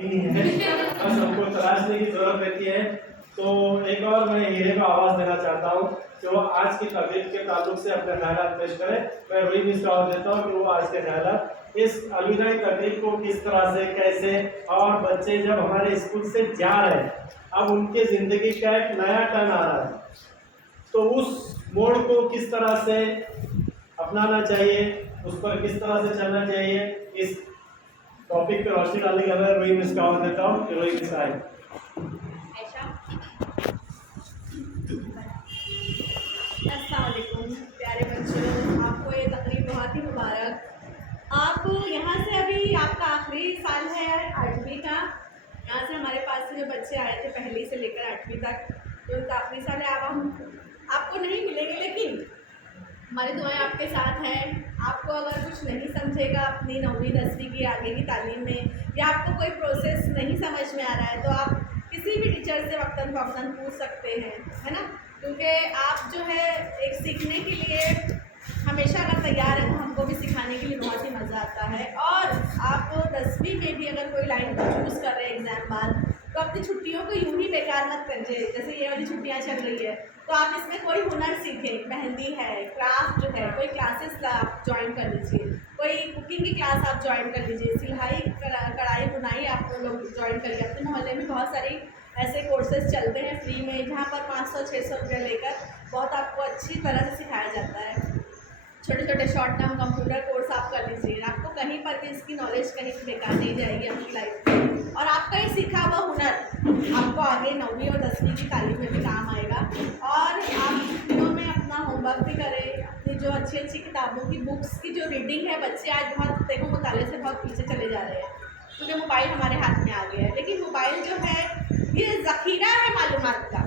बस हमको तलाशने की जरूरत रहती है। तो एक और मैं हीरे को आवाज देना चाहता हूँ कि वो आज की तकरीब के ताल्लुक से अपने ख्याल पेश करें। मैं वही मिस का देता हूँ कि वो आज के ख्याल इस अलविदाई तकरीब को किस तरह से कैसे, और बच्चे जब हमारे स्कूल से जा रहे हैं, अब उनके जिंदगी का एक नया टर्न आ रहा है, तो उस मोड़ को किस तरह से अपनाना चाहिए, उस पर किस तरह से चलना चाहिए, इस टॉपिक पे रोशनी डालने के लिए रोही मिस का आवाज देता हूँ कि रोही मिस आए। अस्सलाम वालेकुम प्यारे बच्चों, आपको ये तकरीब बहुत ही मुबारक। आप यहाँ से अभी आपका आखिरी साल है 8वीं का। यहाँ से हमारे पास से जो बच्चे आए थे पहली से लेकर 8वीं तक, तो उनका आखिरी साल है। अब हम आपको नहीं मिलेंगे, लेकिन हमारी दुआएं आपके साथ हैं। आपको अगर कुछ नहीं समझेगा अपनी 9वीं 10वीं की आगे की तालीम में, या आपको कोई प्रोसेस नहीं समझ में आ रहा है, तो आप किसी भी टीचर से वक्तन फ़वक्तन पूछ सकते हैं, है ना। क्योंकि आप जो है एक सीखने के लिए हमेशा अगर तैयार हैं, तो हमको भी सिखाने के लिए बहुत ही मज़ा आता है। और आप 10वीं में भी अगर कोई लाइन को चूज़ कर रहे हैं एग्ज़ाम बाद, तो अपनी छुट्टियों को यूं ही बेकार मत करिए। जैसे ये वाली छुट्टियां चल रही है, तो आप इसमें कोई हुनर सीखें, मेहंदी है, क्राफ्ट जो है, कोई क्लासेस आप ज्वाइन कर लीजिए, कोई कुकिंग की क्लास आप ज्वाइन कर लीजिए, सिलाई कढ़ाई बुनाई आप लोग ज्वाइन करिए। अपने मोहल्ले में बहुत सारी ऐसे कोर्सेज चलते हैं फ्री में, जहाँ पर 500-600 रुपये लेकर बहुत आपको अच्छी तरह से सिखाया जाता है। छोटे छोटे शॉर्ट टर्म कंप्यूटर कोर्स आप कर लीजिए, आपको कहीं पर भी इसकी नॉलेज कहीं से बेकार नहीं जाएगी अपनी लाइफ में। और आपका ये सीखा हुआ हुनर आपको आगे 9वीं और 10वीं की तालीम में भी काम आएगा। और आप छुट्टियों में अपना होमवर्क भी करें, अपनी जो अच्छी अच्छी किताबों की बुक्स की जो रीडिंग है, बच्चे आज बहुत देखो मुताले से बहुत पीछे चले जा रहे हैं, क्योंकि मोबाइल हमारे हाथ में आ गया है। लेकिन मोबाइल जो है ये ज़ख़ीरा है मालूमात का,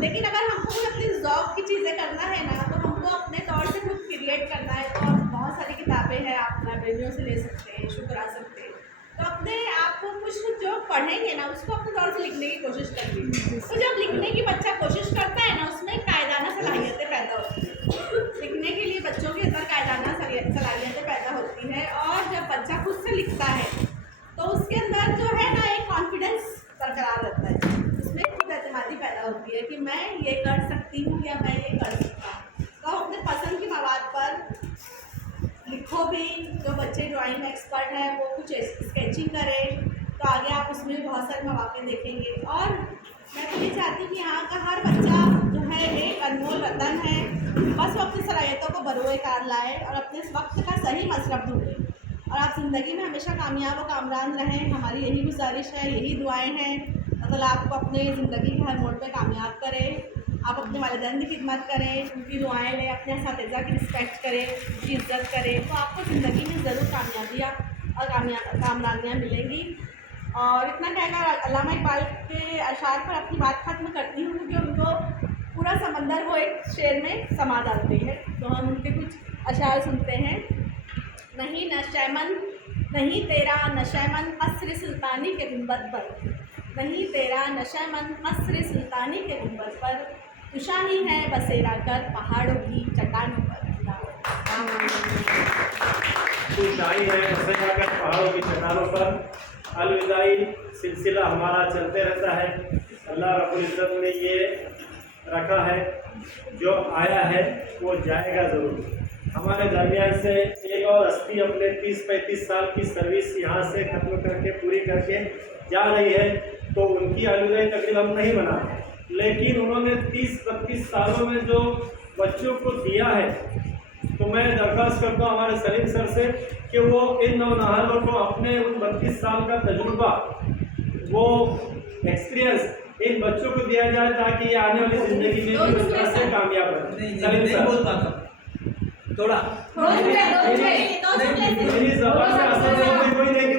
लेकिन अगर हमको अपनी ज़ौक़ की चीज़ें करना है ना, तो हमको अपने तौर से खुद क्रिएट करना है। तो बहुत सारी किताबें हैं, आप लाइब्रेरियों से ले सकते हैं, इशू करा सकते हैं। तो अपने आप को कुछ जो पढ़ेंगे ना, उसको अपने तौर से लिखने की कोशिश करिए। तो जब लिखने की बच्चा कोशिश करता है ना, उसमें कायदाना सलाहियतें पैदा होती हैं। लिखने के लिए बच्चों के अंदर कायदाना सलाहियतें पैदा होती है। और जब बच्चा खुद से लिखता है, तो उसके अंदर जो है ना एक कॉन्फिडेंस बरकरार रहता है, उसमें खुद एतमादी पैदा होती है कि मैं ये कर सकती हूँ या मैं ये कर सकता हूँ। तो अपने पसंद के मवाद पर लिखो भी। जो बच्चे ड्राइंग में एक्सपर्ट है वो कुछ स्केचिंग करें, तो आगे आप उसमें बहुत सारे मौके देखेंगे। और मैं तो ये चाहती हूँ कि यहाँ का हर बच्चा जो है एक अनमोल रतन है, बस वो अपनी सलाहियतों को बरोए कार लाए और अपने इस वक्त का सही मसरफ ढूंढे, और आप ज़िंदगी में हमेशा कामयाब व कामरान रहें। हमारी यही गुजारिश है, यही दुआएं हैं। मतलब आपको अपने ज़िंदगी के हर मोड़ पे कामयाब करें। आप अपने वालिदैन की खिदमत करें, उनकी दुआएं लें, अपने असातिज़ा की रिस्पेक्ट करें, उनकी इज़्ज़त करें, तो आपको ज़िंदगी में ज़रूर कामयाबियाँ और कामरानियाँ मिलेंगी। और इतना कहकर अल्लामा इकबाल के अशार पर अपनी बात ख़त्म करती हूँ, क्योंकि उनको पूरा समंदर वो एक शेर में समा डालते हैं। तो हम उनके कुछ अशार सुनते हैं। नहीं नशैमंद, नहीं तेरा नशैमंद अस्र सुल्तानी के गुंबद पर, नहीं तेरा नशैमंद अस्र सुल्तानी के गुंबद पर, तुशाही है बसेरा कर पहाड़ों की चट्टानों पर। तुशाही है बसेरा कर पहाड़ों की चट्टानों पर। अलविदाई सिलसिला हमारा चलते रहता है। अल्लाह रब्बुल इज़्ज़त ने ये रखा है, जो आया है वो जाएगा ज़रूर। हमारे दरमियान से एक और हस्ती अपने 30-35 साल की सर्विस यहाँ से ख़त्म करके पूरी करके जा रही है, तो उनकी अलविदाई तकरीब हम नहीं मनाते, लेकिन उन्होंने 30-32 सालों में जो बच्चों को दिया है, तो मैं दरख्वास्त करता हूँ हमारे सलीम सर से कि वो इन नौनहारों को अपने उन 32 साल का तजुर्बा, वो एक्सपीरियंस इन बच्चों को दिया जाए, ताकि ये आने वाली ज़िंदगी में भी उस तरह से कामयाब बने। सलीम सर थोड़ा मेरी ज़बान में असर कोई नहीं।